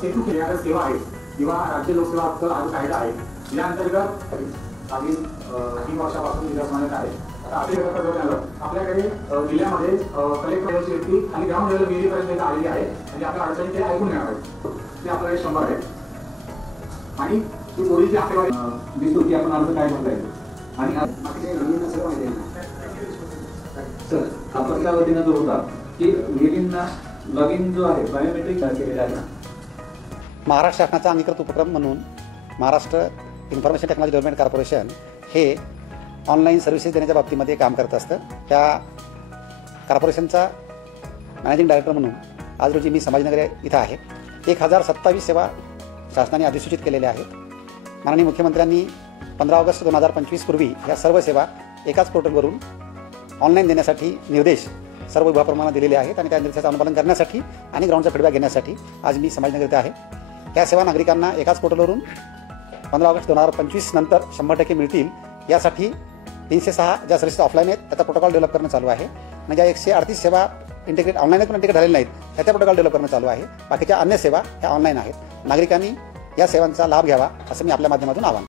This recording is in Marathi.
सेतू केंद्र सेवा आहे किंवा राज्य लोकसेवा आयुक्त कायदा आहे या अंतर्गत आम्ही 3 वर्षापासून विद्यमान आहे। आपल्याकडे जिल्ह्यामध्ये कलेक्टर लेवलची व्यक्ती आणि ग्राउंड लेवल विहिरीपर्यंत आलेली आहे आणि आपल्या अडचणी ते ऐकून घेणार आहेत। ते आपल्याकडे 100 आहे आणि ती पोलीसची आकडेवारी दिसतो की आपण अर्ज काय म्हणताय आणि बाकीचे नवीन सर्व माहिती आहे। सर आपल्या वतीनं जो होता की मुलींना लॉगिन जो आहे बायोमेट्रिक केलेला आहे। महाराष्ट्र शासनाचा अंगीकृत उपक्रम म्हणून Maharashtra information technology development corporation हे ऑनलाईन सर्व्हिसेस देण्याच्या बाबतीमध्ये काम करत असतं। त्या कॉर्पोरेशनचा मॅनेजिंग डायरेक्टर म्हणून आज रोजी मी संभाजीनगर इथं आहे। 1027 सेवा शासनाने अधिसूचित केलेल्या आहेत। माननीय मुख्यमंत्र्यांनी 15 ऑगस्ट 2025 पूर्वी या सर्व सेवा एकाच पोर्टलवरून ऑनलाईन देण्यासाठी निर्देश सर्व विभागाप्रमाणे दिलेले आहेत आणि त्या निर्देशाचं अनुपालन करण्यासाठी आणि ग्राउंडचा फीडबॅक घेण्यासाठी आज मी संभाजीनगर इथे आहे। त्या सेवा नागरिकांना एकाच पोर्टलवरून 15 ऑगस्ट 2025 नंतर 100% मिळतील यासाठी 306 ज्या सर्व्हिसेस ऑफलाईन आहेत त्याचा प्रोटोकॉल डेव्हलप करणं चालू आहे आणि ज्या 138 सेवा इंटिग्रेट ऑनलाईन पण इंटिग्रेट झालेल्या नाहीत त्याचा प्रोटोकॉल डेव्हलप करणं चालू आहे। बाकीच्या अन्य सेवा ह्या ऑनलाईन आहेत। नागरिकांनी या सेवांचा लाभ घ्यावा असं मी आपल्या माध्यमातून आवाहन